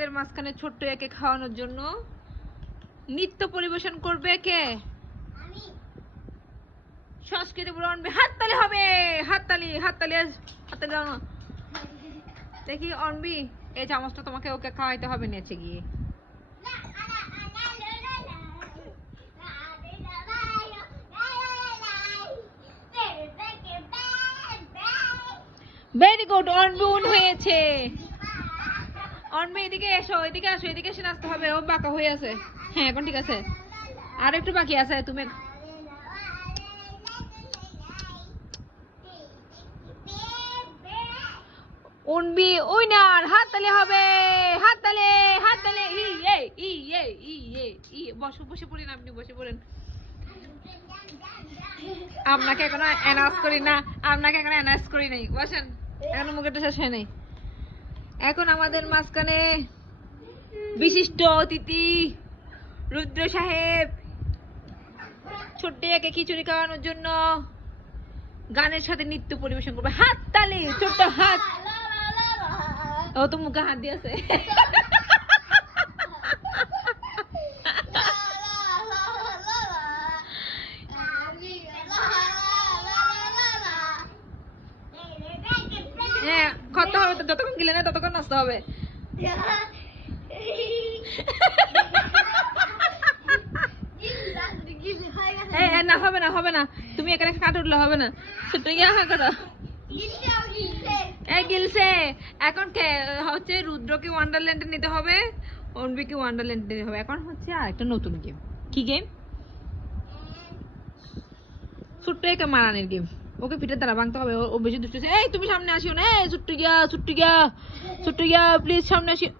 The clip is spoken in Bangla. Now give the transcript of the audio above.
আমাদের মাঝখানে ছোট্ট একে খাওয়ানোর জন্য নৃত্য পরিবেশন করবে কে? সংস্কৃতি বলে অনবি। হাততালি হবে, হাততালি হাততালি হাততালি দাও না। দেখি অনবি, এই চামচটা তোমাকে ওকে খাওয়াইতে হবে নিচে গিয়ে। ভেরি গুড, অনবুন হয়েছে। অনবি এদিকে এসো, এদিকে আসো, এদিকে এসে নাচতে হবে। ও বাঁকা হয়ে আছে। হ্যাঁ এখন ঠিক আছে, আর একটু বাকি আছে। তুমি অনবি উইনার। হাততালি হবে, হাততালি হাততালি। বসো, বসে পড়েন, আপনি বসে পড়েন। আপনাকে এখনো অ্যানাউন্স করি না, আপনাকে এখনো অ্যানাউন্স করি নাই। বসেন, এখনো মুখেটা শেষ হয় নাই। এখন আমাদের মাঝখানে বিশিষ্ট অতিথি রুদ্র সাহেব ছোট্ট একে খিচুড়ি খাওয়ানোর জন্য গানের সাথে নৃত্য পরিবেশন করবে। হাততালি, ছোট্ট হাত। ও তো মুখে হাত দিয়েছে। হ্যাঁ করতে হবে তো, যতক্ষণ গিলে না ততক্ষণ নাচতে হবে। না হবে না, হবে না, তুমি এখানে কাট উঠলে হবে না। ছোট্ট করো। গিলছে। এখন হচ্ছে রুদ্রকে ওয়ান্ডারল্যান্ডে নিতে হবে, অনবিকে ওয়ান্ডারল্যান্ডে নিতে হবে। এখন হচ্ছে আরেকটা নতুন গেম। কি গেম? ছোট্ট একে মারানের গেম। ওকে পিঠের দ্বারা ভাঙতে হবে, ও বেশি দুষ্ট। এই তুমি সামনে আসিও না। ছোট্ট গিয়া, ছোট্ট গিয়া, ছোট্ট গিয়া প্লিজ সামনে আসিও।